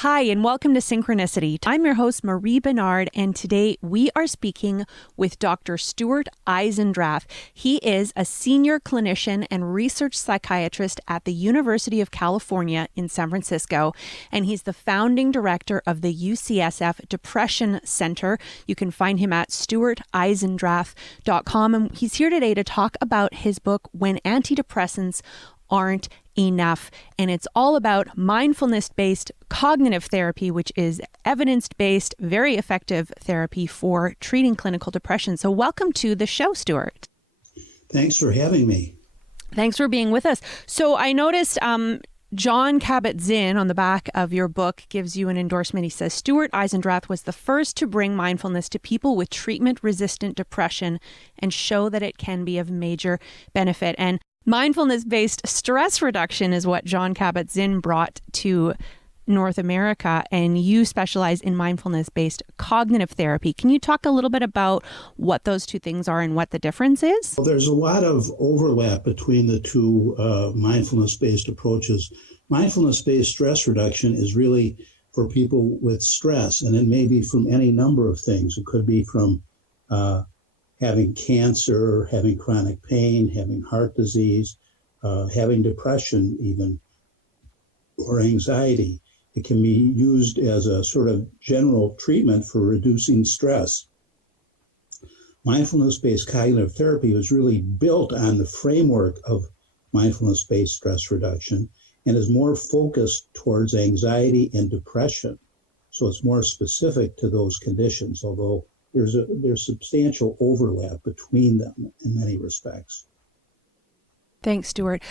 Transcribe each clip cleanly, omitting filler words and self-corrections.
Hi, and welcome to Synchronicity. I'm your host, Marie Benard, and today we are speaking with Dr. Stuart Eisendrath. He is a senior clinician and research psychiatrist at the University of California in San Francisco, and he's the founding director of the UCSF Depression Center. You can find him at stuarteisendrath.com, and he's here today to talk about his book, When Antidepressants Aren't Enough. And it's all about mindfulness-based cognitive therapy, which is evidence-based, very effective therapy for treating clinical depression. So welcome to the show, Stuart. Thanks for having me. Thanks for being with us. So I noticed John Kabot-Zinn on the back of your book gives you an endorsement. He says, Stuart Eisendrath was the first to bring mindfulness to people with treatment-resistant depression and show that it can be of major benefit. And mindfulness-based stress reduction is what John Kabot-Zinn brought to North America, and you specialize in mindfulness-based cognitive therapy. Can you talk a little bit about what those two things are and what the difference is? Well, there's a lot of overlap between the two mindfulness-based approaches. Mindfulness-based stress reduction is really for people with stress, and it may be from any number of things. It could be from having cancer, having chronic pain, having heart disease, having depression even, or anxiety. It can be used as a sort of general treatment for reducing stress. Mindfulness-based cognitive therapy was really built on the framework of mindfulness-based stress reduction and is more focused towards anxiety and depression. So it's more specific to those conditions, although there's substantial overlap between them in many respects. Thanks, Stuart.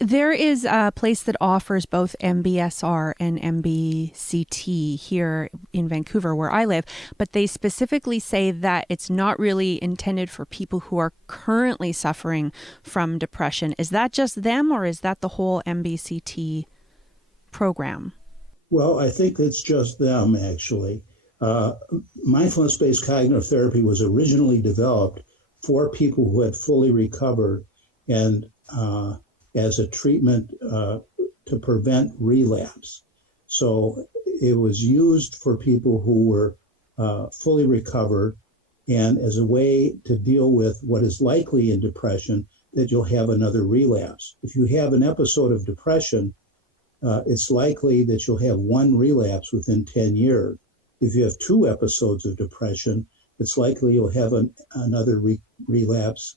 There is a place that offers both MBSR and MBCT here in Vancouver, where I live, but they specifically say that it's not really intended for people who are currently suffering from depression. Is that just them, or is that the whole MBCT program? Well, I think it's just them, actually. Mindfulness-based cognitive therapy was originally developed for people who had fully recovered and as a treatment to prevent relapse. So it was used for people who were fully recovered and as a way to deal with what is likely in depression, that you'll have another relapse. If you have an episode of depression, it's likely that you'll have one relapse within 10 years. If you have two episodes of depression, it's likely you'll have another relapse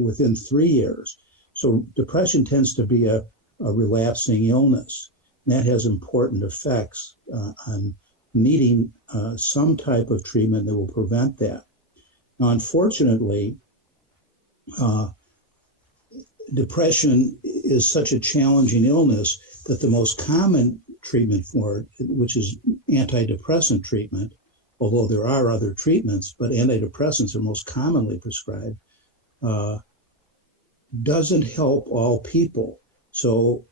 within 3 years. So depression tends to be a relapsing illness. And that has important effects on needing some type of treatment that will prevent that. Now, unfortunately, depression is such a challenging illness that the most common treatment for it, which is antidepressant treatment, although there are other treatments, but antidepressants are most commonly prescribed, doesn't help all people. So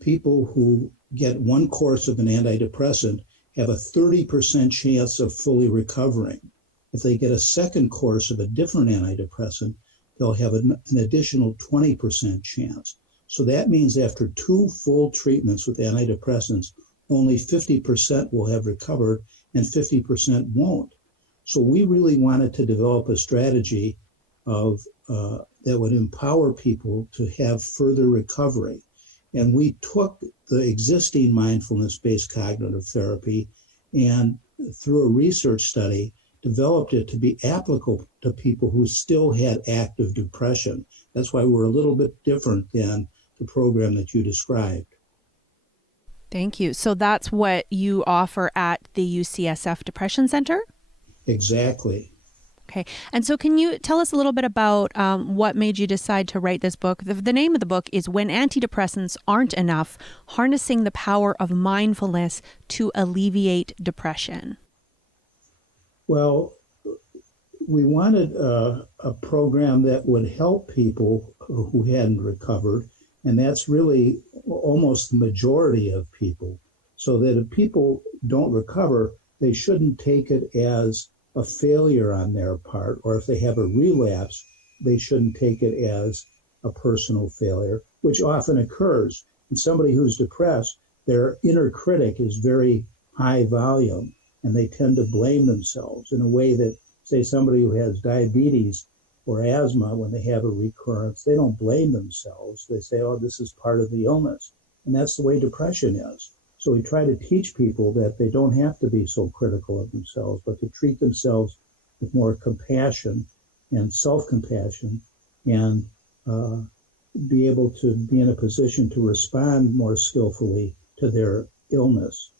people who get one course of an antidepressant have a 30% chance of fully recovering. If they get a second course of a different antidepressant, they'll have an additional 20% chance. So that means after two full treatments with antidepressants, only 50% will have recovered and 50% won't. So we really wanted to develop a strategy of that would empower people to have further recovery. And we took the existing mindfulness-based cognitive therapy and through a research study, developed it to be applicable to people who still had active depression. That's why we're a little bit different than the program that you described. Thank you. So that's what you offer at the UCSF Depression Center? Exactly. Okay. And so can you tell us a little bit about what made you decide to write this book? The name of the book is When Antidepressants Aren't Enough, Harnessing the Power of Mindfulness to Alleviate Depression. Well, we wanted a program that would help people who hadn't recovered, and that's really almost the majority of people. So that if people don't recover, they shouldn't take it as a failure on their part, or if they have a relapse, they shouldn't take it as a personal failure, which often occurs. And somebody who's depressed their inner critic is very high volume, and they tend to blame themselves in a way that, say, somebody who has diabetes or asthma, when they have a recurrence, they don't blame themselves. They say, oh, this is part of the illness. And that's the way depression is. So we try to teach people that they don't have to be so critical of themselves, but to treat themselves with more compassion and self-compassion, and be able to be in a position to respond more skillfully to their illness.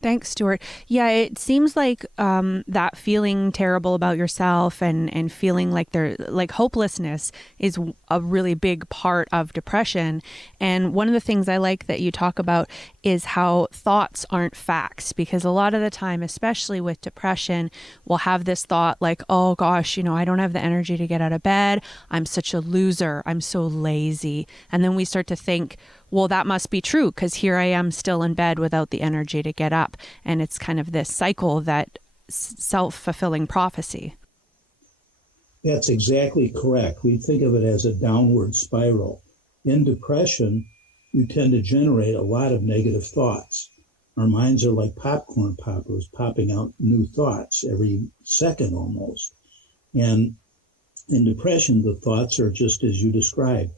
Thanks, Stuart. Yeah, it seems like that feeling terrible about yourself and feeling like hopelessness is a really big part of depression. And one of the things I like that you talk about is how thoughts aren't facts, because a lot of the time, especially with depression, we'll have this thought like, oh gosh, I don't have the energy to get out of bed. I'm such a loser. I'm so lazy. And then we start to think, well, that must be true because here I am still in bed without the energy to get up. And it's kind of this cycle, that self-fulfilling prophecy. That's exactly correct. We think of it as a downward spiral. In depression, you tend to generate a lot of negative thoughts. Our minds are like popcorn poppers, popping out new thoughts every second almost. And in depression, the thoughts are just as you described.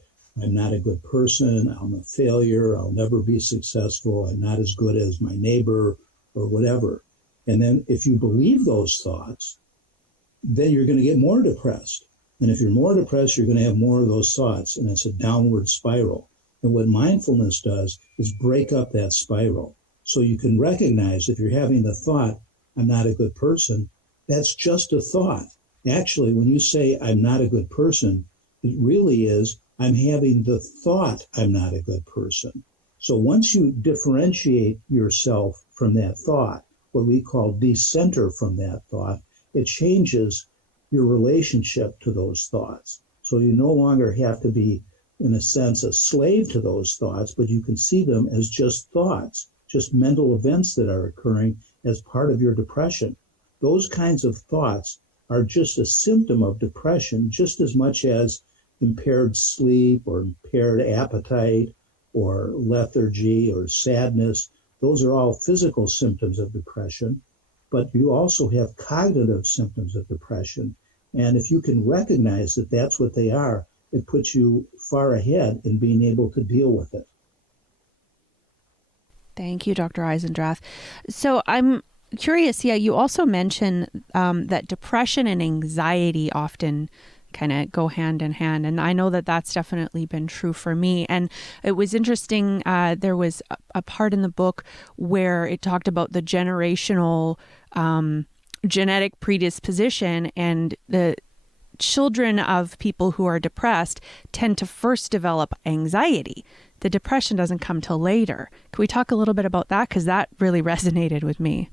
I'm not a good person, I'm a failure, I'll never be successful, I'm not as good as my neighbor, or whatever. And then if you believe those thoughts, then you're going to get more depressed. And if you're more depressed, you're going to have more of those thoughts, and it's a downward spiral. And what mindfulness does is break up that spiral. So you can recognize if you're having the thought, I'm not a good person, that's just a thought. Actually, when you say I'm not a good person, it really is, I'm having the thought I'm not a good person. So once you differentiate yourself from that thought, what we call decenter from that thought, it changes your relationship to those thoughts. So you no longer have to be, in a sense, a slave to those thoughts, but you can see them as just thoughts, just mental events that are occurring as part of your depression. Those kinds of thoughts are just a symptom of depression, just as much as impaired sleep or impaired appetite or lethargy or sadness. Those are all physical symptoms of depression, but you also have cognitive symptoms of depression. And if you can recognize that that's what they are, it puts you far ahead in being able to deal with it. Thank you, Dr. Eisendrath. So I'm curious, you also mentioned that depression and anxiety often kind of go hand in hand. And I know that that's definitely been true for me. And it was interesting. There was a part in the book where it talked about the generational genetic predisposition, and the children of people who are depressed tend to first develop anxiety. The depression doesn't come till later. Can we talk a little bit about that? Because that really resonated with me.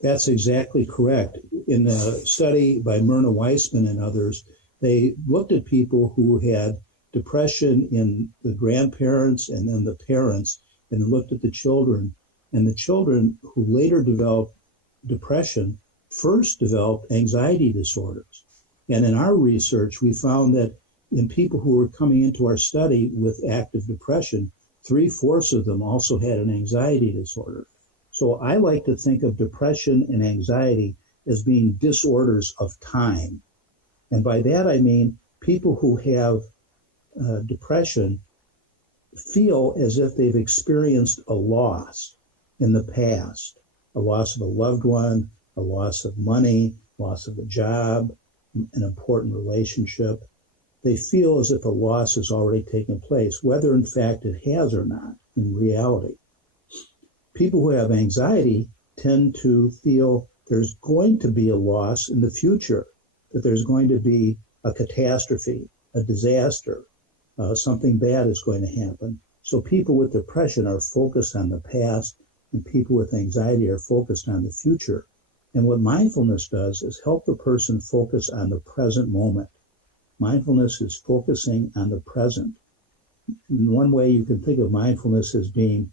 That's exactly correct. In a study by Myrna Weissman and others, they looked at people who had depression in the grandparents and then the parents, and looked at the children. And the children who later developed depression first developed anxiety disorders. And in our research, we found that in people who were coming into our study with active depression, 3/4 of them also had an anxiety disorder. So I like to think of depression and anxiety as being disorders of time. And by that, I mean people who have depression feel as if they've experienced a loss in the past, a loss of a loved one, a loss of money, loss of a job, an important relationship. They feel as if a loss has already taken place, whether in fact it has or not in reality. People who have anxiety tend to feel there's going to be a loss in the future, that there's going to be a catastrophe, a disaster, something bad is going to happen. So people with depression are focused on the past, and people with anxiety are focused on the future. And what mindfulness does is help the person focus on the present moment. Mindfulness is focusing on the present. In one way you can think of mindfulness as being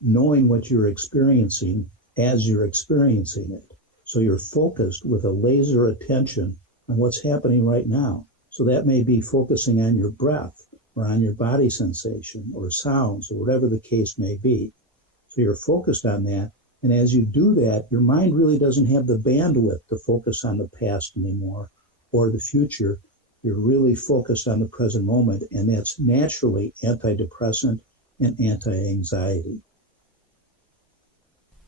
knowing what you're experiencing as you're experiencing it. So you're focused with a laser attention on what's happening right now. So that may be focusing on your breath, or on your body sensation or sounds or whatever the case may be. So you're focused on that. And as you do that, your mind really doesn't have the bandwidth to focus on the past anymore or the future. You're really focused on the present moment, and that's naturally antidepressant and anti-anxiety.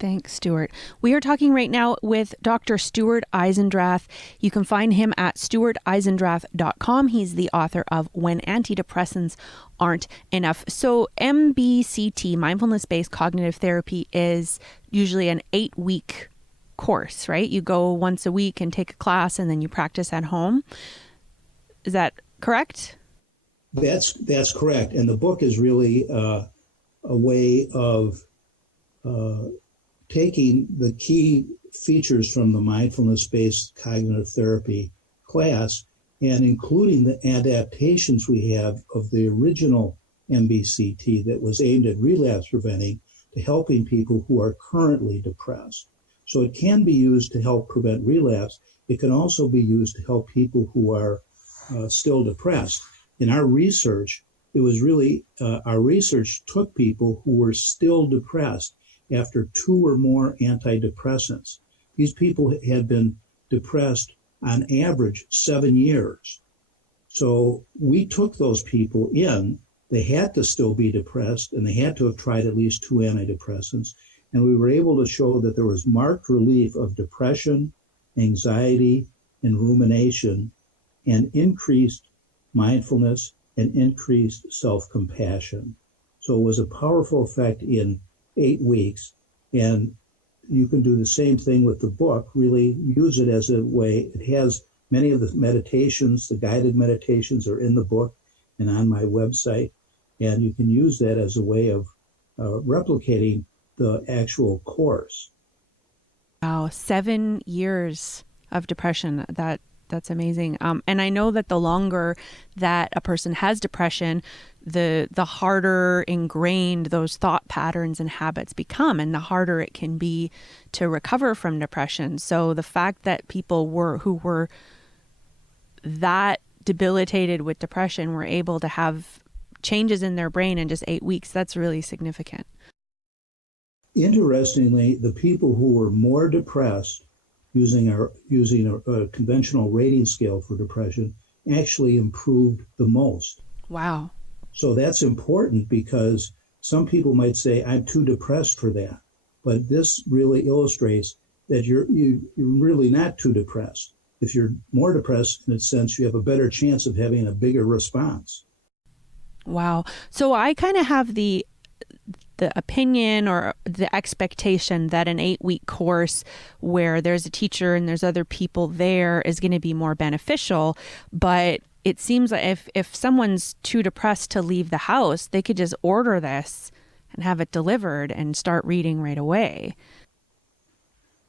Thanks, Stuart. We are talking right now with Dr. Stuart Eisendrath. You can find him at stuarteisendrath.com. He's the author of When Antidepressants Aren't Enough. So MBCT, Mindfulness-Based Cognitive Therapy, is usually an 8-week course, right? You go once a week and take a class, and then you practice at home. Is that correct? That's correct. And the book is really a way of taking the key features from the mindfulness-based cognitive therapy class and including the adaptations we have of the original MBCT that was aimed at relapse preventing to helping people who are currently depressed. So it can be used to help prevent relapse. It can also be used to help people who are still depressed. In our research, it was really, our research took people who were still depressed after 2 or more antidepressants. These people had been depressed on average 7 years. So we took those people in. They had to still be depressed, and they had to have tried at least 2 antidepressants. And we were able to show that there was marked relief of depression, anxiety, and rumination, and increased mindfulness and increased self-compassion. So it was a powerful effect in 8 weeks. And you can do the same thing with the book, really use it as a way. It has many of the meditations, the guided meditations are in the book and on my website. And you can use that as a way of replicating the actual course. Wow, 7 years of depression. That's amazing. And I know that the longer that a person has depression, the harder ingrained those thought patterns and habits become, and the harder it can be to recover from depression. So the fact that people who were that debilitated with depression were able to have changes in their brain in just 8 weeks, that's really significant. Interestingly, the people who were more depressed using a conventional rating scale for depression actually improved the most. Wow. So that's important because some people might say, I'm too depressed for that. But this really illustrates that you're really not too depressed. If you're more depressed, in a sense, you have a better chance of having a bigger response. Wow. So I kind of have the opinion or the expectation that an 8-week course where there's a teacher and there's other people there is going to be more beneficial. But it seems like if someone's too depressed to leave the house, they could just order this and have it delivered and start reading right away.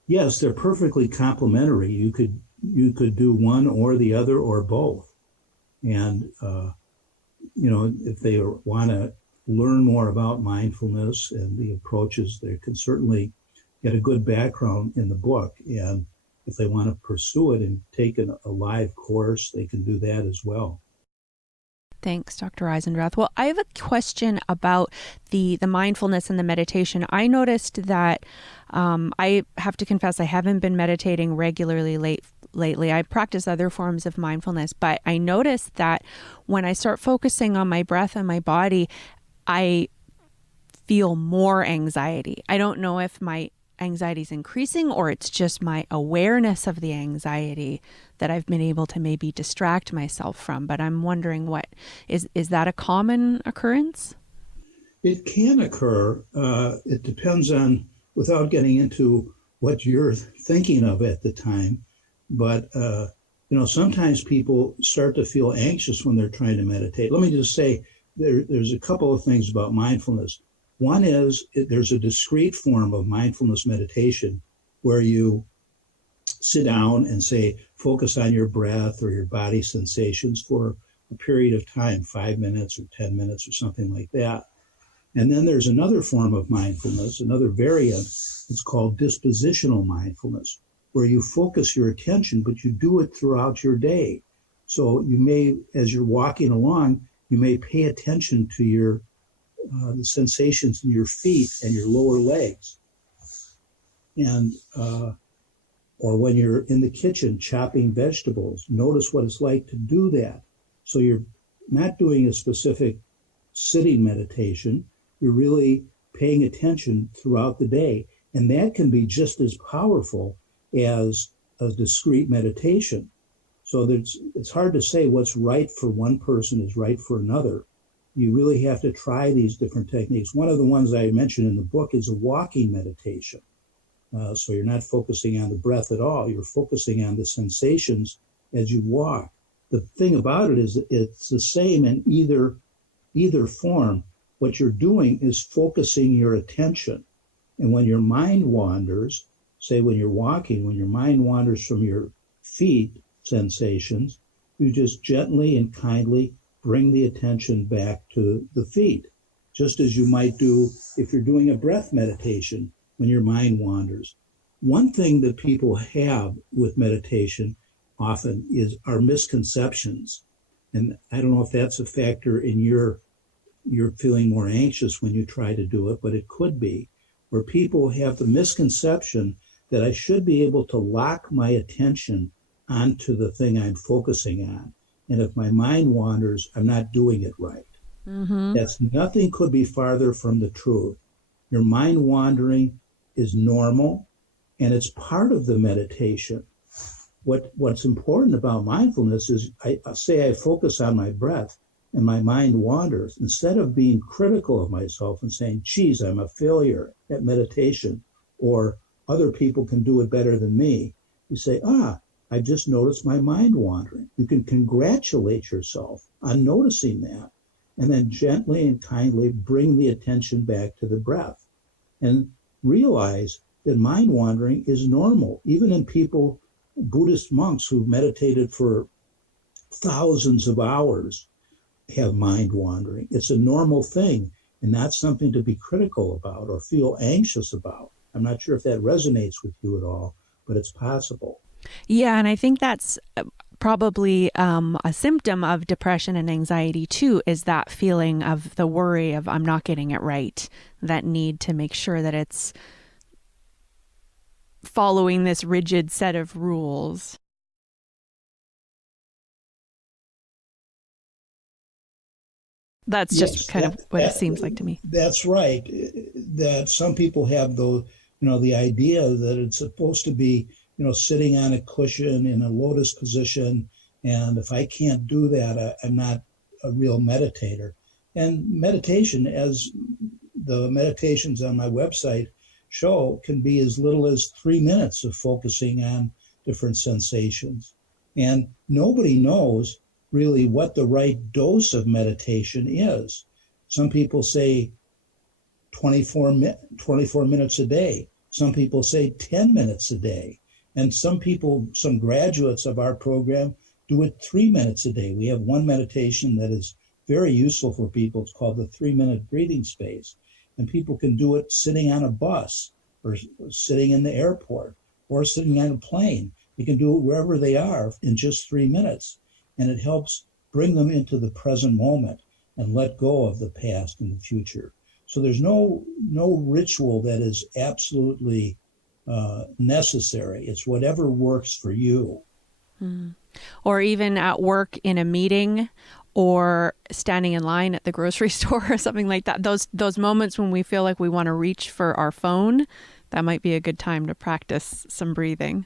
Yes, they're perfectly complementary. You could do one or the other or both. And, if they want to learn more about mindfulness and the approaches, they can certainly get a good background in the book. And if they want to pursue it and take a live course, they can do that as well. Thanks, Dr. Eisendrath. Well, I have a question about the mindfulness and the meditation. I noticed that I have to confess I haven't been meditating regularly lately. I practice other forms of mindfulness, but I noticed that when I start focusing on my breath and my body, I feel more anxiety. I don't know if my anxiety is increasing or it's just my awareness of the anxiety that I've been able to maybe distract myself from. But I'm wondering, what is that a common occurrence? It can occur. It depends on, without getting into what you're thinking of at the time, but sometimes people start to feel anxious when they're trying to meditate. Let me just say, there's a couple of things about mindfulness. One is there's a discrete form of mindfulness meditation where you sit down and say, focus on your breath or your body sensations for a period of time, 5 minutes or 10 minutes or something like that. And then there's another form of mindfulness, another variant. It's called dispositional mindfulness, where you focus your attention, but you do it throughout your day. So you may, as you're walking along, you may pay attention to your the sensations in your feet and your lower legs. And or when you're in the kitchen chopping vegetables, notice what it's like to do that. So you're not doing a specific sitting meditation, you're really paying attention throughout the day. And that can be just as powerful as a discrete meditation. So it's hard to say what's right for one person is right for another. You really have to try these different techniques. One of the ones I mentioned in the book is a walking meditation. So you're not focusing on the breath at all. You're focusing on the sensations as you walk. The thing about it is it's the same in either form. What you're doing is focusing your attention. And when your mind wanders, say when you're walking, when your mind wanders from your feet sensations, you just gently and kindly bring the attention back to the feet, just as you might do if you're doing a breath meditation when your mind wanders. One thing that people have with meditation often are misconceptions. And I don't know if that's a factor in you're feeling more anxious when you try to do it, but it could be, where people have the misconception that I should be able to lock my attention onto the thing I'm focusing on. And if my mind wanders, I'm not doing it right. Mm-hmm. Nothing could be farther from the truth. Your mind wandering is normal, and it's part of the meditation. What's important about mindfulness is I focus on my breath and my mind wanders. Instead of being critical of myself and saying, geez, I'm a failure at meditation, or other people can do it better than me, you say, I just noticed my mind wandering. You can congratulate yourself on noticing that, and then gently and kindly bring the attention back to the breath and realize that mind wandering is normal. Even in people, Buddhist monks who meditated for thousands of hours have mind wandering. It's a normal thing and not something to be critical about or feel anxious about. I'm not sure if that resonates with you at all, but it's possible. Yeah, and I think that's probably a symptom of depression and anxiety too, is that feeling of the worry of I'm not getting it right, that need to make sure that it's following this rigid set of rules. That's just kind of what it seems like to me. That's right. That some people have the idea that it's supposed to be, sitting on a cushion in a lotus position. And if I can't do that, I'm not a real meditator. And meditation, as the meditations on my website show, can be as little as 3 minutes of focusing on different sensations. And nobody knows really what the right dose of meditation is. Some people say 24 minutes a day. Some people say 10 minutes a day. And some graduates of our program do it 3 minutes a day. We have one meditation that is very useful for people. It's called the 3-minute breathing space. And people can do it sitting on a bus or sitting in the airport or sitting on a plane. You can do it wherever they are in just 3 minutes. And it helps bring them into the present moment and let go of the past and the future. So there's no ritual that is absolutely necessary. It's whatever works for you. Mm. Or even at work in a meeting or standing in line at the grocery store or something like that. Those moments when we feel like we want to reach for our phone, that might be a good time to practice some breathing.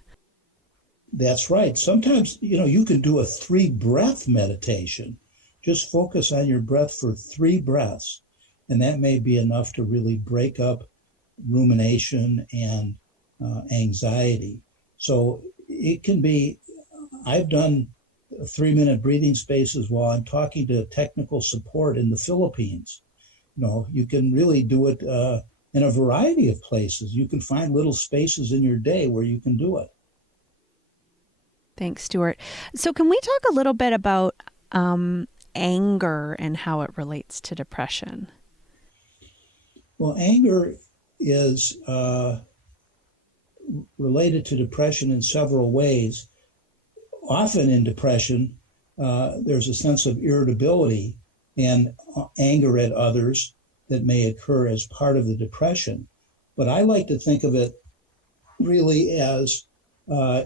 That's right. Sometimes, you can do a 3-breath meditation. Just focus on your breath for 3 breaths. And that may be enough to really break up rumination and anxiety. So it can be, I've done 3-minute breathing spaces while I'm talking to technical support in the Philippines. You can really do it in a variety of places. You can find little spaces in your day where you can do it. Thanks, Stuart. So can we talk a little bit about anger and how it relates to depression? Well, anger is related to depression in several ways. Often in depression, there's a sense of irritability and anger at others that may occur as part of the depression. But I like to think of it really as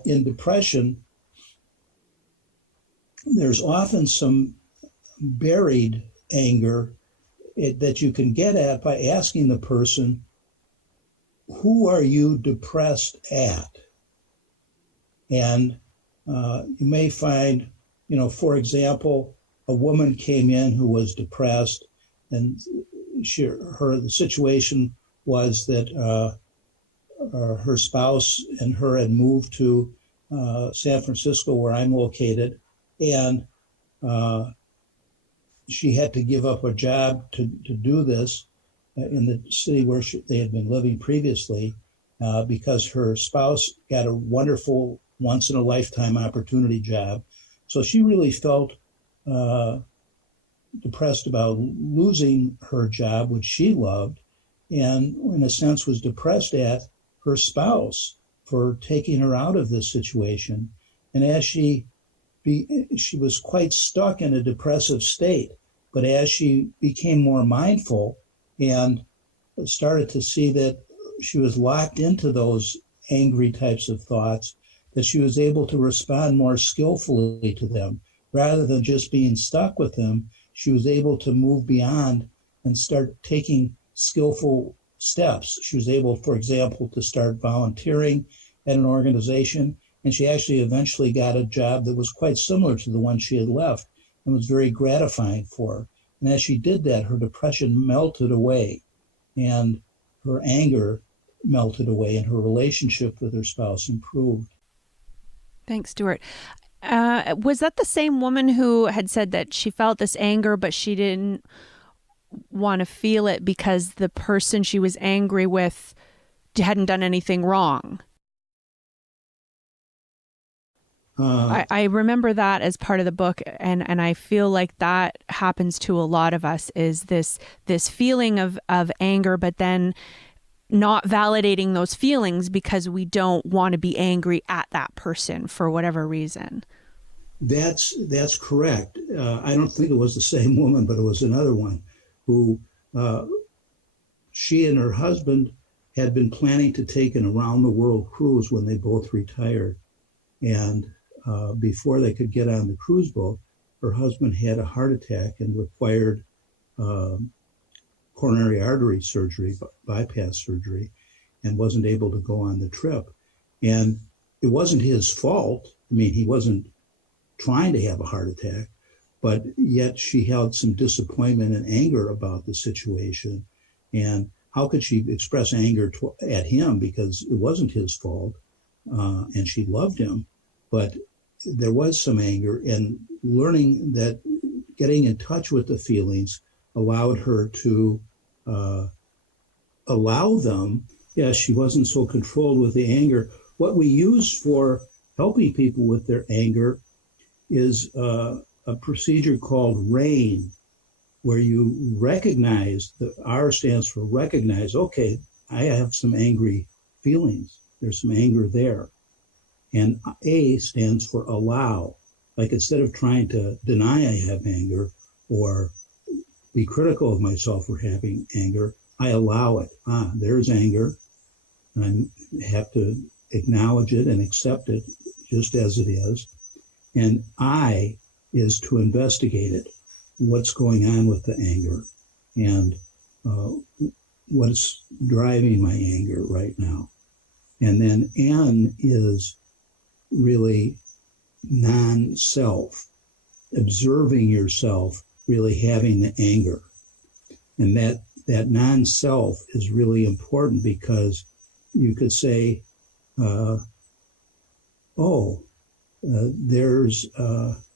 in depression, there's often some buried anger that you can get at by asking the person, who are you depressed at? And you may find, for example, a woman came in who was depressed, and the situation was that her spouse and her had moved to San Francisco, where I'm located, and she had to give up a job to do this in the city where they had been living previously, because her spouse got a wonderful once-in-a-lifetime opportunity job. So she really felt depressed about losing her job, which she loved, and in a sense was depressed at her spouse for taking her out of this situation. And as she was quite stuck in a depressive state, but as she became more mindful and started to see that she was locked into those angry types of thoughts, that she was able to respond more skillfully to them. Rather than just being stuck with them, she was able to move beyond and start taking skillful steps. She was able, for example, to start volunteering at an organization, and she actually eventually got a job that was quite similar to the one she had left and was very gratifying for her. And as she did that, her depression melted away and her anger melted away and her relationship with her spouse improved. Thanks, Stuart. Was that the same woman who had said that she felt this anger, but she didn't want to feel it because the person she was angry with hadn't done anything wrong? I remember that as part of the book, and I feel like that happens to a lot of us, is this feeling of anger, but then not validating those feelings because we don't want to be angry at that person for whatever reason. That's correct. I don't think it was the same woman, but it was another one who she and her husband had been planning to take an around-the-world cruise when they both retired. And before they could get on the cruise boat, her husband had a heart attack and required coronary artery surgery, bypass surgery, and wasn't able to go on the trip. And it wasn't his fault. I mean, he wasn't trying to have a heart attack, but yet she held some disappointment and anger about the situation. And how could she express anger at him, because it wasn't his fault, and she loved him, but there was some anger, and learning that getting in touch with the feelings allowed her to allow them. Yes, she wasn't so controlled with the anger. What we use for helping people with their anger is a procedure called RAIN, where you recognize, the R stands for recognize, okay, I have some angry feelings. There's some anger there. And A stands for allow. Like, instead of trying to deny I have anger or be critical of myself for having anger, I allow it. There's anger, and I have to acknowledge it and accept it just as it is. And I is to investigate it. What's going on with the anger, and what's driving my anger right now. And then N is really non-self, observing yourself really having the anger. And that non-self is really important, because you could say,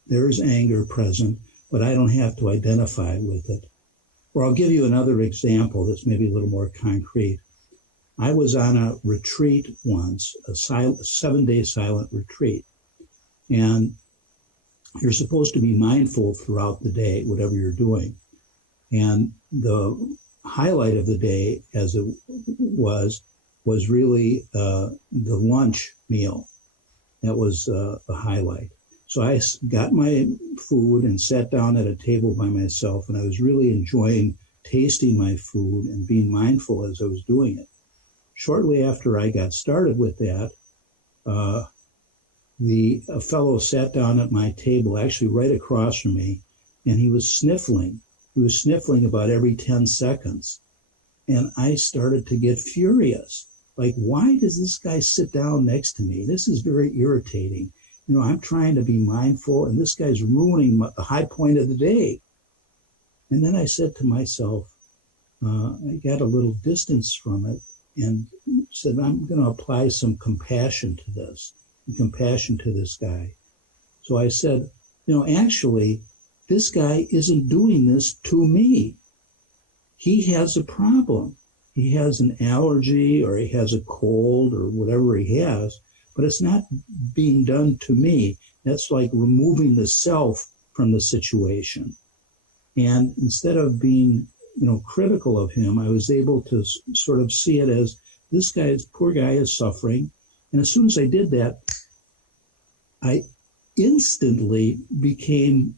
there's anger present, but I don't have to identify with it. Or I'll give you another example that's maybe a little more concrete. I was on a retreat once, a 7-day silent retreat. And you're supposed to be mindful throughout the day, whatever you're doing. And the highlight of the day, as it was really the lunch meal. That was the highlight. So I got my food and sat down at a table by myself, and I was really enjoying tasting my food and being mindful as I was doing it. Shortly after I got started with that, a fellow sat down at my table, actually right across from me, and he was sniffling. He was sniffling about every 10 seconds. And I started to get furious. Like, why does this guy sit down next to me? This is very irritating. I'm trying to be mindful, and this guy's ruining the high point of the day. And then I said to myself, I got a little distance from it and said, I'm going to apply some compassion to this, compassion to this guy. So I said, actually, this guy isn't doing this to me. He has a problem. He has an allergy, or he has a cold, or whatever he has, but it's not being done to me. That's like removing the self from the situation. And instead of being, critical of him, I was able to sort of see it as poor guy is suffering. And as soon as I did that, I instantly became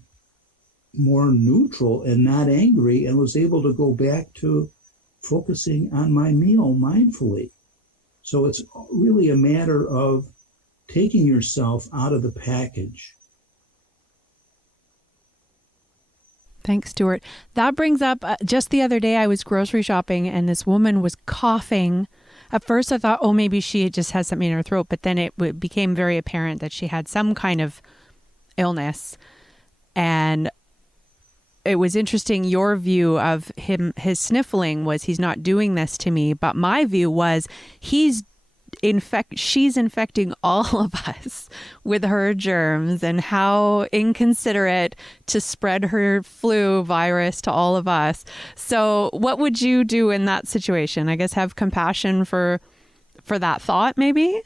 more neutral and not angry, and was able to go back to focusing on my meal mindfully. So it's really a matter of taking yourself out of the package. Thanks, Stuart. That brings up, just the other day I was grocery shopping and this woman was coughing. At first I thought, maybe she just has something in her throat, but then it became very apparent that she had some kind of illness. And it was interesting, your view of his sniffling was, he's not doing this to me. But my view was, she's infecting all of us with her germs, and how inconsiderate to spread her flu virus to all of us. So what would you do in that situation? I guess have compassion for that thought, maybe?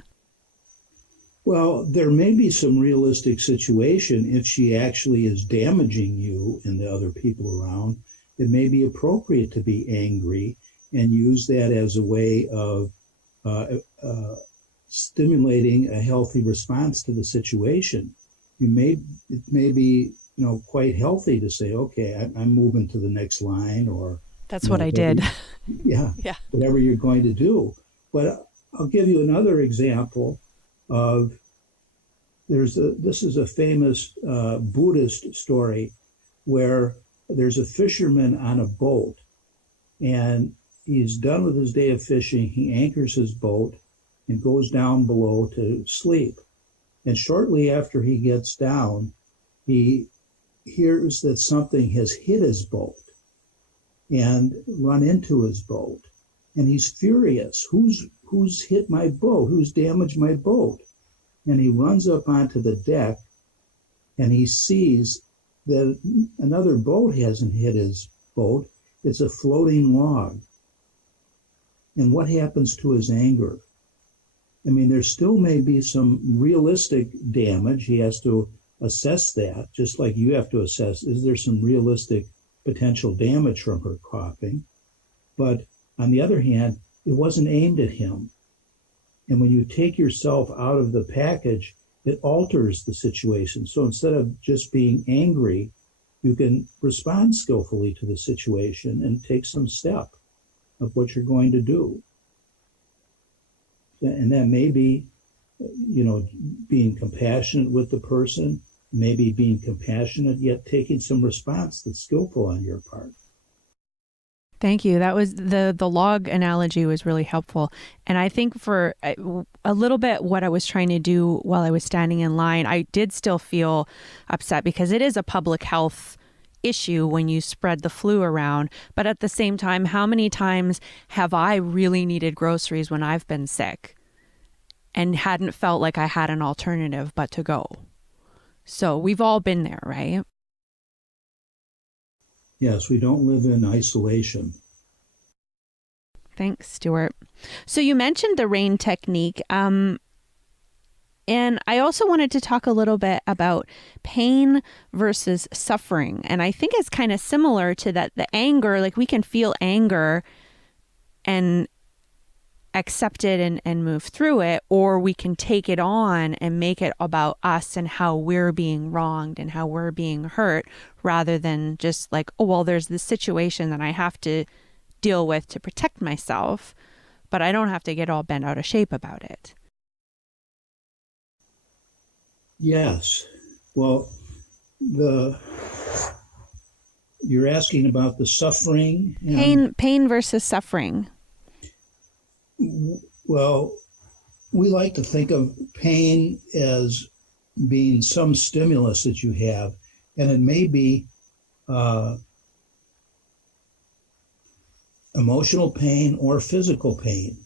Well, there may be some realistic situation if she actually is damaging you and the other people around. It may be appropriate to be angry and use that as a way of stimulating a healthy response to the situation. It may be, quite healthy to say, okay, I'm moving to the next line, or that's what I did. Yeah. Whatever you're going to do. But I'll give you another example of this is a famous Buddhist story where there's a fisherman on a boat, and he's done with his day of fishing. He anchors his boat and goes down below to sleep. And shortly after he gets down, he hears that something has hit his boat and run into his boat. And he's furious. Who's hit my boat? Who's damaged my boat? And he runs up onto the deck, and he sees that another boat hasn't hit his boat. It's a floating log. And what happens to his anger? I mean, there still may be some realistic damage. He has to assess that, just like you have to assess, is there some realistic potential damage from her coughing? But on the other hand, it wasn't aimed at him. And when you take yourself out of the package, it alters the situation. So instead of just being angry, you can respond skillfully to the situation and take some step of what you're going to do. And that may be, being compassionate with the person, maybe being compassionate, yet taking some response that's skillful on your part. Thank you. That was the log analogy was really helpful. And I think for a little bit what I was trying to do while I was standing in line, I did still feel upset because it is a public health issue when you spread the flu around. But at the same time, how many times have I really needed groceries when I've been sick and hadn't felt like I had an alternative but to go? So we've all been there, right? Yes, we don't live in isolation. Thanks, Stuart. So you mentioned the RAIN technique. And I also wanted to talk a little bit about pain versus suffering. And I think it's kind of similar to that, the anger, like we can feel anger and accept it and move through it, or we can take it on and make it about us and how we're being wronged and how we're being hurt, rather than just like, oh, well, there's this situation that I have to deal with to protect myself, but I don't have to get all bent out of shape about it. Yes. Well, you're asking about the suffering. Pain versus suffering. Well, we like to think of pain as being some stimulus that you have, and it may be emotional pain or physical pain.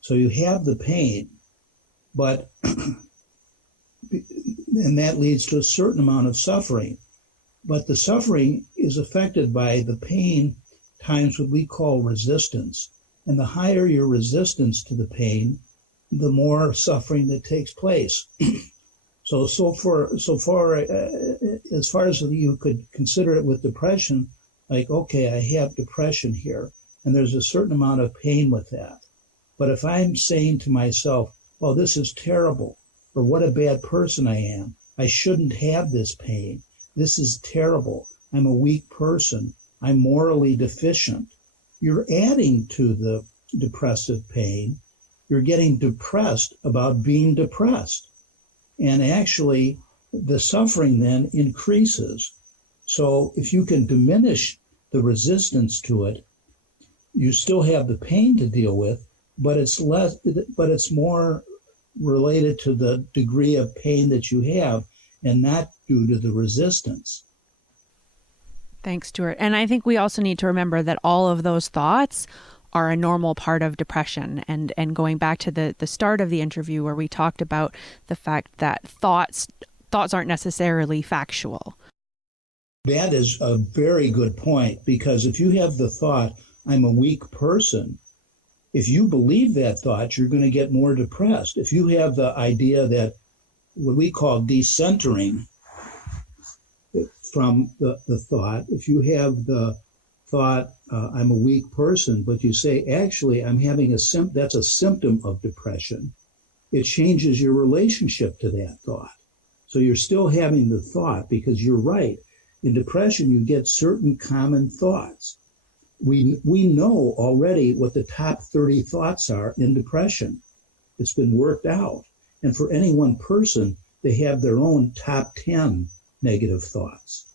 So you have the pain, but and that leads to a certain amount of suffering. But the suffering is affected by the pain times what we call resistance. And the higher your resistance to the pain, the more suffering that takes place. So far as far as you could consider it with depression, like, okay, I have depression here, and there's a certain amount of pain with that. But if I'm saying to myself, well, this is terrible, or what a bad person I am, I shouldn't have this pain, this is terrible, I'm a weak person, I'm morally deficient, you're adding to the depressive pain. You're getting depressed about being depressed. And actually, the suffering then increases. So if you can diminish the resistance to it, you still have the pain to deal with, but it's more related to the degree of pain that you have and not due to the resistance. Thanks, Stuart. And I think we also need to remember that all of those thoughts are a normal part of depression. And going back to the start of the interview where we talked about the fact that thoughts aren't necessarily factual. That is a very good point, because if you have the thought, I'm a weak person, if you believe that thought, you're going to get more depressed. If you have the idea that what we call decentering from the thought, if you have the thought, I'm a weak person, but you say, actually, I'm having that's a symptom of depression, it changes your relationship to that thought. So you're still having the thought, because you're right. In depression, you get certain common thoughts. We know already what the top 30 thoughts are in depression. It's been worked out. And for any one person, they have their own top 10 negative thoughts.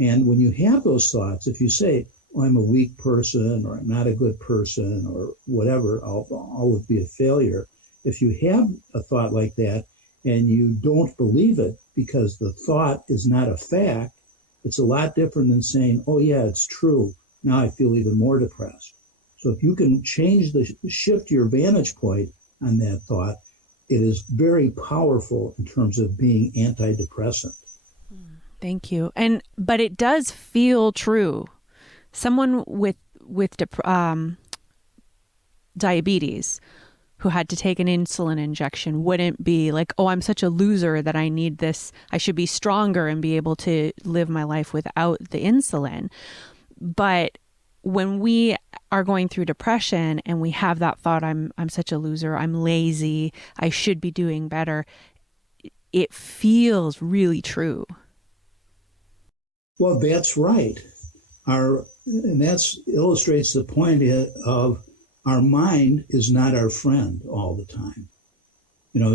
And when you have those thoughts, if you say, well, I'm a weak person, or I'm not a good person, or whatever, I'll always be a failure. If you have a thought like that and you don't believe it because the thought is not a fact, it's a lot different than saying, oh yeah, it's true, now I feel even more depressed. So if you can shift your vantage point on that thought, it is very powerful in terms of being antidepressant. Thank you. But it does feel true. Someone with diabetes who had to take an insulin injection wouldn't be like, oh, I'm such a loser that I need this. I should be stronger and be able to live my life without the insulin. But when we are going through depression and we have that thought, I'm such a loser, I'm lazy, I should be doing better, it feels really true. Well, that's right. And that illustrates the point of our mind is not our friend all the time. You know,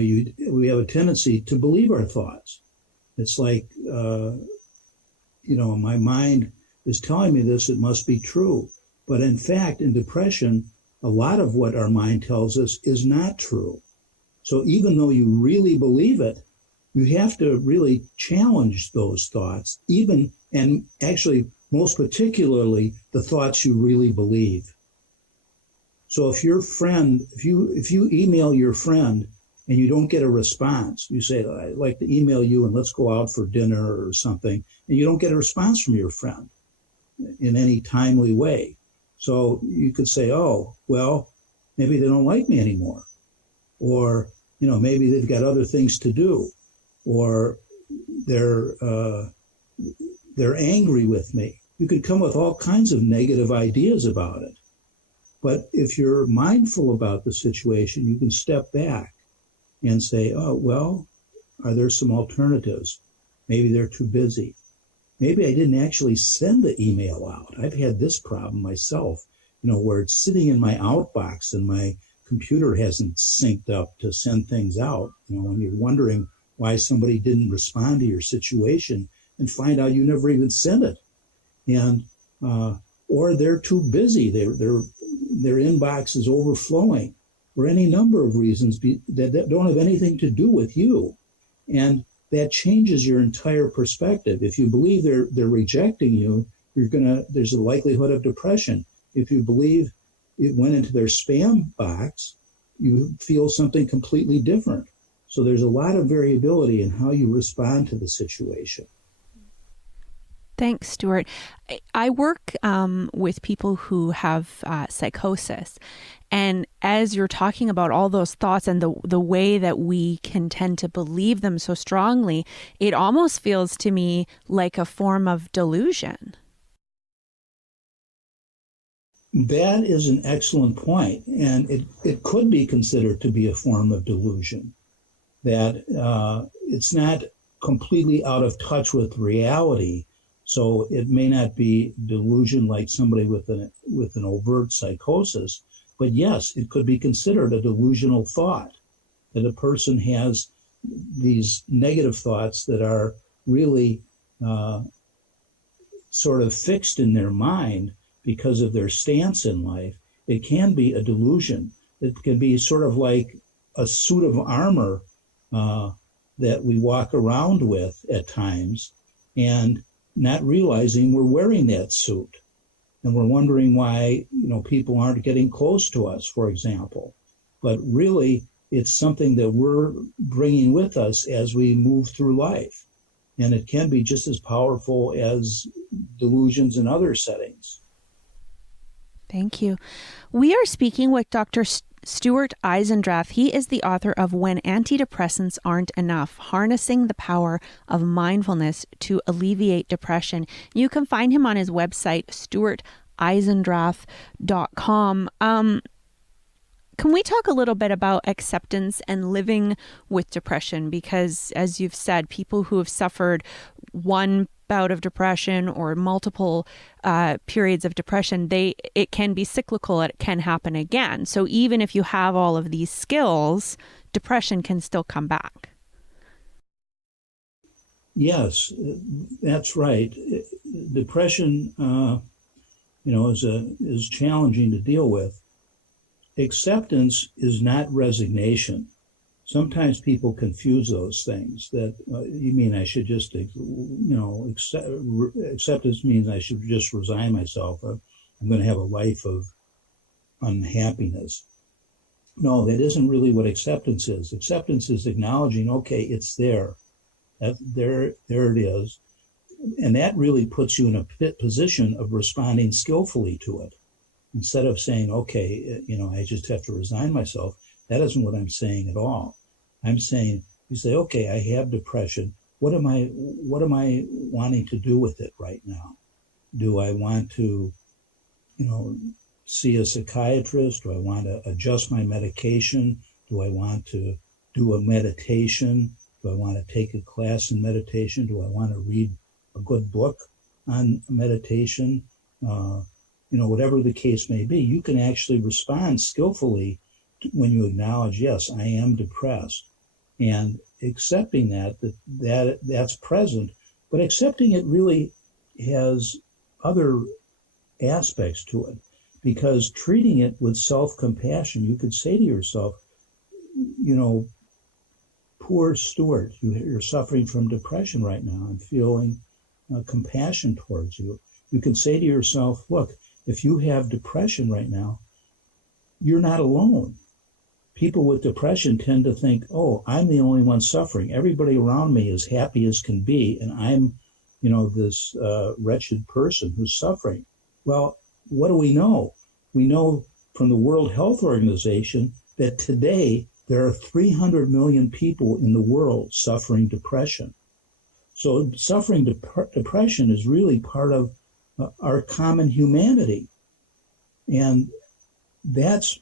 we have a tendency to believe our thoughts. It's like, my mind is telling me this, it must be true. But in fact, in depression, a lot of what our mind tells us is not true. So even though you really believe it, you have to really challenge those thoughts, and actually, most particularly, the thoughts you really believe. So if your friend, if you email your friend and you don't get a response, you say, I'd like to email you and let's go out for dinner or something, and you don't get a response from your friend in any timely way. So you could say, oh, well, maybe they don't like me anymore. Or, maybe they've got other things to do. Or they're angry with me. You could come with all kinds of negative ideas about it. But if you're mindful about the situation, you can step back and say, oh, well, are there some alternatives? Maybe they're too busy. Maybe I didn't actually send the email out. I've had this problem myself, where it's sitting in my outbox and my computer hasn't synced up to send things out. When you're wondering why somebody didn't respond to your situation and find out you never even sent it. And, or they're too busy. Their inbox is overflowing for any number of reasons that don't have anything to do with you. And that changes your entire perspective. If you believe they're rejecting you, there's a likelihood of depression. If you believe it went into their spam box, you feel something completely different. So there's a lot of variability in how you respond to the situation. Thanks, Stuart. I work with people who have psychosis. And as you're talking about all those thoughts and the way that we can tend to believe them so strongly, it almost feels to me like a form of delusion. That is an excellent point. And it could be considered to be a form of delusion, that it's not completely out of touch with reality. So it may not be delusion like somebody with an overt psychosis, but yes, it could be considered a delusional thought, that a person has these negative thoughts that are really sort of fixed in their mind because of their stance in life. It can be a delusion. It can be sort of like a suit of armor that we walk around with at times, and not realizing we're wearing that suit. And we're wondering why, people aren't getting close to us, for example. But really, it's something that we're bringing with us as we move through life. And it can be just as powerful as delusions in other settings. Thank you. We are speaking with Dr. Stuart Eisendrath. He is the author of When Antidepressants Aren't Enough, Harnessing the Power of Mindfulness to Alleviate Depression. You can find him on his website, stuarteisendrath.com. Can we talk a little bit about acceptance and living with depression? Because as you've said, people who have suffered one bout of depression or multiple periods of depression, it can be cyclical. It can happen again. So even if you have all of these skills, depression can still come back. Yes, that's right. Depression, is challenging to deal with. Acceptance is not resignation. Sometimes people confuse those things, that you mean I should just, acceptance means I should just resign myself. I'm going to have a life of unhappiness. No, that isn't really what acceptance is. Acceptance is acknowledging, okay, it's there. There it is. And that really puts you in a position of responding skillfully to it. Instead of saying, okay, I just have to resign myself. That isn't what I'm saying at all. I'm saying, you say, okay, I have depression. What am I wanting to do with it right now? Do I want to, see a psychiatrist? Do I want to adjust my medication? Do I want to do a meditation? Do I want to take a class in meditation? Do I want to read a good book on meditation? Whatever the case may be, you can actually respond skillfully when you acknowledge, yes, I am depressed, and accepting that's present, but accepting it really has other aspects to it, because treating it with self-compassion, you could say to yourself, poor Stuart, you're suffering from depression right now. I'm feeling compassion towards you. You can say to yourself, look, if you have depression right now, you're not alone. People with depression tend to think, oh, I'm the only one suffering. Everybody around me is happy as can be, and I'm, this wretched person who's suffering. Well, what do we know? We know from the World Health Organization that today there are 300 million people in the world suffering depression. So suffering depression is really part of our common humanity. And that's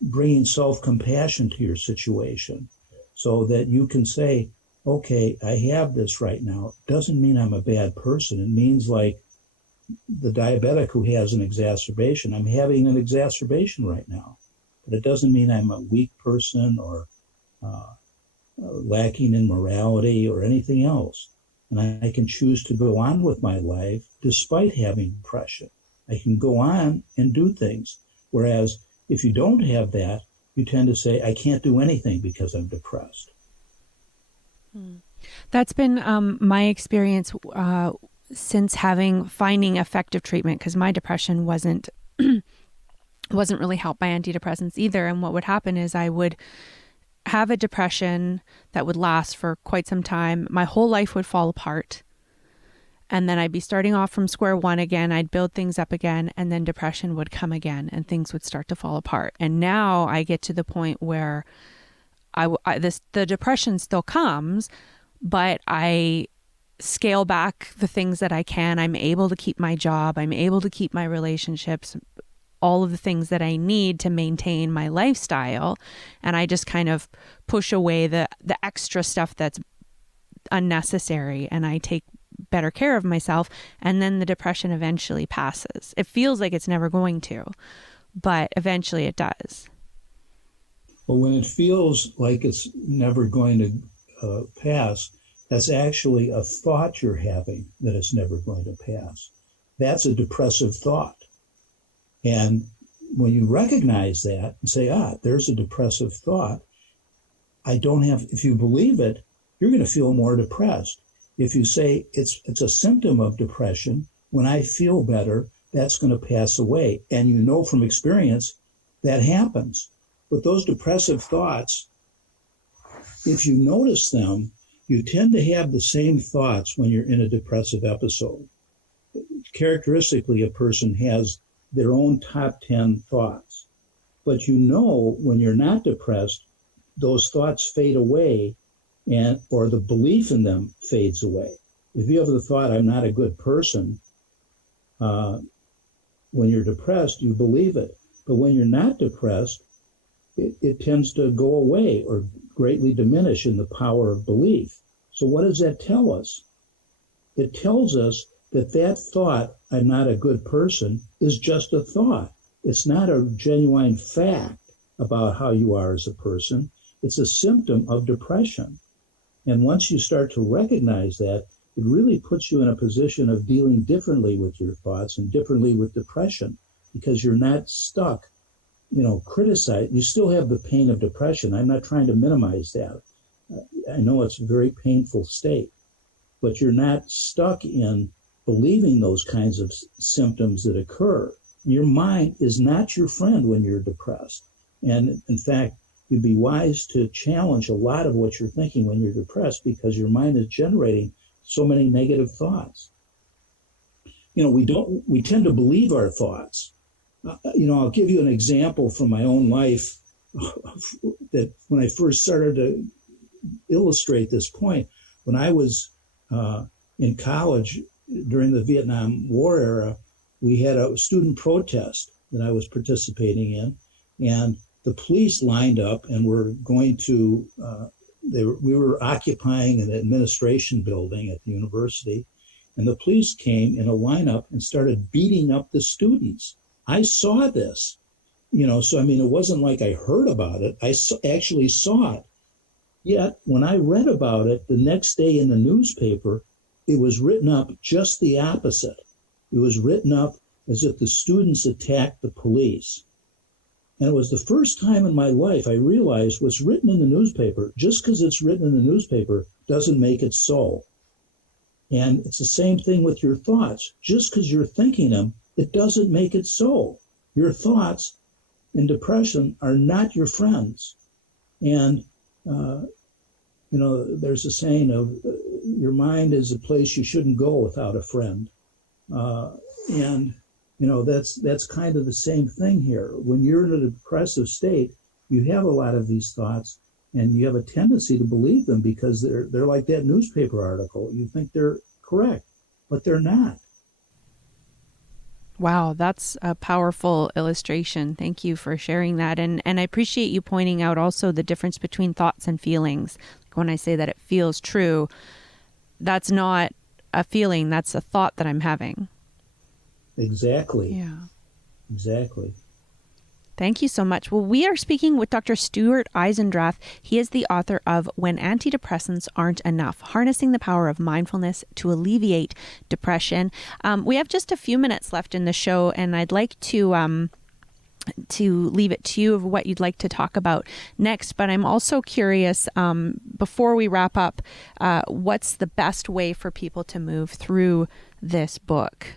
bringing self-compassion to your situation so that you can say, okay, I have this right now. It doesn't mean I'm a bad person. It means like the diabetic who has an exacerbation. I'm having an exacerbation right now, but it doesn't mean I'm a weak person or lacking in morality or anything else. And I can choose to go on with my life despite having depression. I can go on and do things. Whereas if you don't have that, you tend to say, I can't do anything because I'm depressed. That's been my experience since finding effective treatment, because my depression wasn't really helped by antidepressants either. And what would happen is I would have a depression that would last for quite some time. My whole life would fall apart. And then I'd be starting off from square one again. I'd build things up again, and then depression would come again and things would start to fall apart. And now I get to the point where the depression still comes, but I scale back the things that I can. I'm able to keep my job. I'm able to keep my relationships, all of the things that I need to maintain my lifestyle. And I just kind of push away the extra stuff that's unnecessary, and I take better care of myself. And then the depression eventually passes. It feels like it's never going to, but eventually it does. Well, when it feels like it's never going to pass, that's actually a thought you're having that it's never going to pass. That's a depressive thought. And when you recognize that and say, there's a depressive thought, if you believe it, you're going to feel more depressed. If you say it's a symptom of depression, when I feel better, that's going to pass away. And you know from experience that happens. But those depressive thoughts, if you notice them, you tend to have the same thoughts when you're in a depressive episode. Characteristically, a person has their own top 10 thoughts. But you know when you're not depressed, those thoughts fade away, or the belief in them fades away. If you have the thought, I'm not a good person, when you're depressed, you believe it. But when you're not depressed, it tends to go away or greatly diminish in the power of belief. So what does that tell us? It tells us that thought, I'm not a good person, is just a thought. It's not a genuine fact about how you are as a person. It's a symptom of depression. And once you start to recognize that, it really puts you in a position of dealing differently with your thoughts and differently with depression, because you're not stuck, criticize. You still have the pain of depression. I'm not trying to minimize that. I know it's a very painful state, but you're not stuck in believing those kinds of symptoms that occur. Your mind is not your friend when you're depressed. And in fact, you'd be wise to challenge a lot of what you're thinking when you're depressed, because your mind is generating so many negative thoughts. We tend to believe our thoughts. I'll give you an example from my own life that when I first started to illustrate this point, when I was in college during the Vietnam War era, we had a student protest that I was participating in, and the police lined up and were going to, we were occupying an administration building at the university, and the police came in a lineup and started beating up the students. I saw this, so it wasn't like I heard about it. I actually saw it. Yet when I read about it the next day in the newspaper, it was written up just the opposite. It was written up as if the students attacked the police. And it was the first time in my life I realized what's written in the newspaper, just because it's written in the newspaper, doesn't make it so. And it's the same thing with your thoughts. Just because you're thinking them, it doesn't make it so. Your thoughts in depression are not your friends. And, there's a saying of your mind is a place you shouldn't go without a friend. That's kind of the same thing here. When you're in a depressive state, you have a lot of these thoughts, and you have a tendency to believe them because they're like that newspaper article. You think they're correct, but they're not. Wow, that's a powerful illustration. Thank you for sharing that. And I appreciate you pointing out also the difference between thoughts and feelings. When I say that it feels true, that's not a feeling, that's a thought that I'm having. Exactly. Yeah. Exactly. Thank you so much. Well, we are speaking with Dr. Stuart Eisendrath. He is the author of When Antidepressants Aren't Enough, Harnessing the Power of Mindfulness to Alleviate Depression. We have just a few minutes left in the show, and I'd like to leave it to you of what you'd like to talk about next. But I'm also curious, before we wrap up, what's the best way for people to move through this book?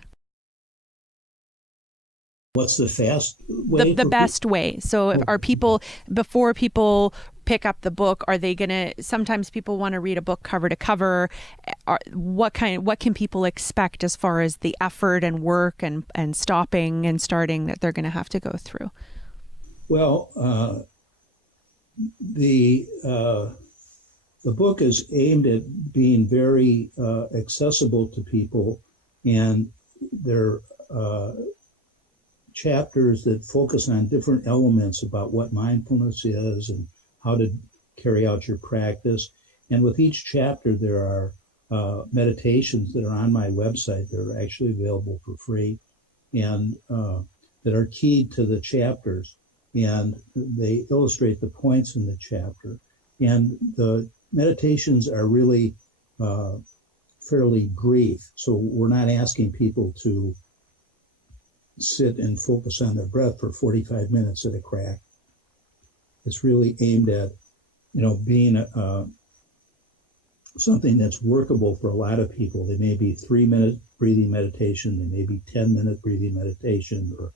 What's the fast way? The best way. So are people, before people pick up the book, are they going to, sometimes people want to read a book cover to cover. What can people expect as far as the effort and work and stopping and starting that they're going to have to go through? Well, the book is aimed at being very accessible to people, and there are chapters that focus on different elements about what mindfulness is and how to carry out your practice. And with each chapter, there are meditations that are on my website that are actually available for free and that are keyed to the chapters. And they illustrate the points in the chapter. And the meditations are really fairly brief. So we're not asking people to sit and focus on their breath for 45 minutes at a crack. It's really aimed at, being something that's workable for a lot of people. They may be 3-minute breathing meditation, they may be 10-minute breathing meditation, or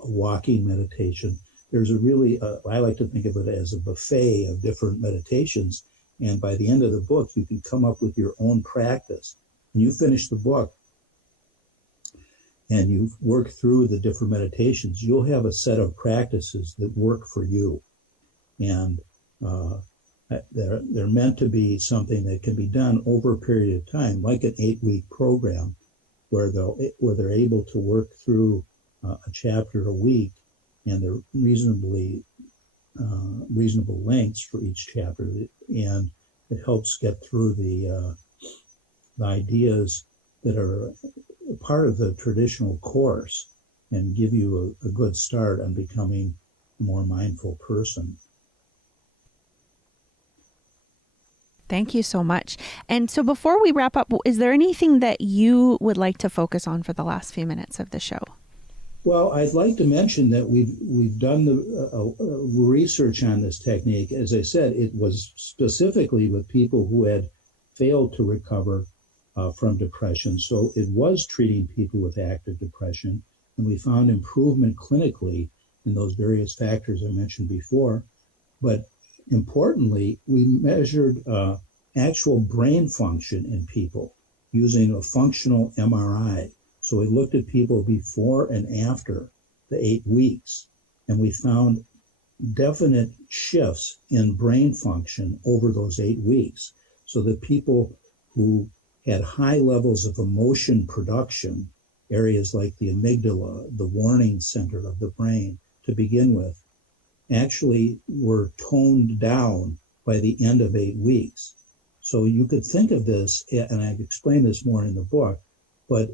walking meditation. There's a really, I like to think of it as a buffet of different meditations. And by the end of the book, you can come up with your own practice. When you finish the book, and you work through the different meditations, you'll have a set of practices that work for you. And they're meant to be something that can be done over a period of time, like an 8-week program where they're able to work through a chapter a week, and they're reasonable lengths for each chapter. And it helps get through the ideas that are part of the traditional course and give you a good start on becoming a more mindful person. Thank you so much. And so before we wrap up, is there anything that you would like to focus on for the last few minutes of the show? Well, I'd like to mention that we've done the research on this technique. As I said, it was specifically with people who had failed to recover from depression. So it was treating people with active depression, and we found improvement clinically in those various factors I mentioned before. But importantly, we measured actual brain function in people using a functional MRI. So we looked at people before and after the 8 weeks, and we found definite shifts in brain function over those 8 weeks. So the people who had high levels of emotion production, areas like the amygdala, the warning center of the brain to begin with, actually were toned down by the end of 8 weeks. So you could think of this, and I've explained this more in the book, but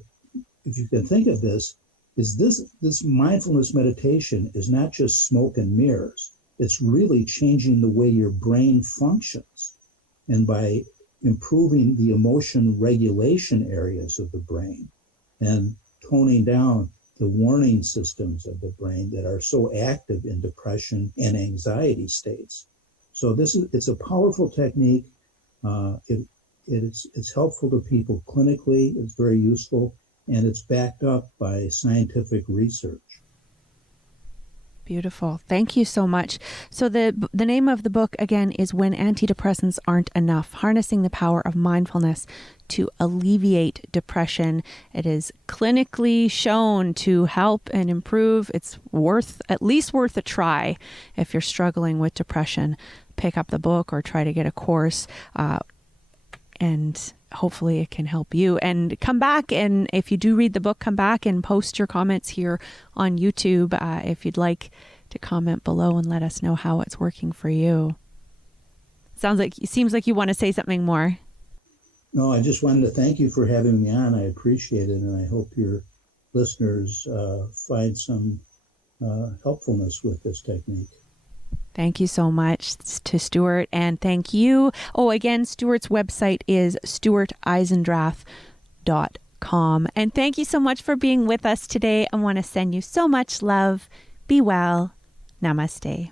if you can think of this, this mindfulness meditation is not just smoke and mirrors. It's really changing the way your brain functions. And by improving the emotion regulation areas of the brain and toning down the warning systems of the brain that are so active in depression and anxiety states. So it's a powerful technique. It's helpful to people clinically. It's very useful, and it's backed up by scientific research. Beautiful. Thank you so much. So the name of the book, again, is When Antidepressants Aren't Enough, Harnessing the Power of Mindfulness to Alleviate Depression. It is clinically shown to help and improve. It's at least worth a try. If you're struggling with depression, pick up the book or try to get a course. And hopefully it can help you. And come back, and if you do read the book, come back and post your comments here on YouTube if you'd like to comment below and let us know how it's working for you. Seems like you want to say something more. No, I just wanted to thank you for having me on. I appreciate it, and I hope your listeners find some helpfulness with this technique. Thank you so much to Stuart, and thank you. Oh, again, Stuart's website is stuarteisendrath.com. And thank you so much for being with us today. I want to send you so much love. Be well. Namaste.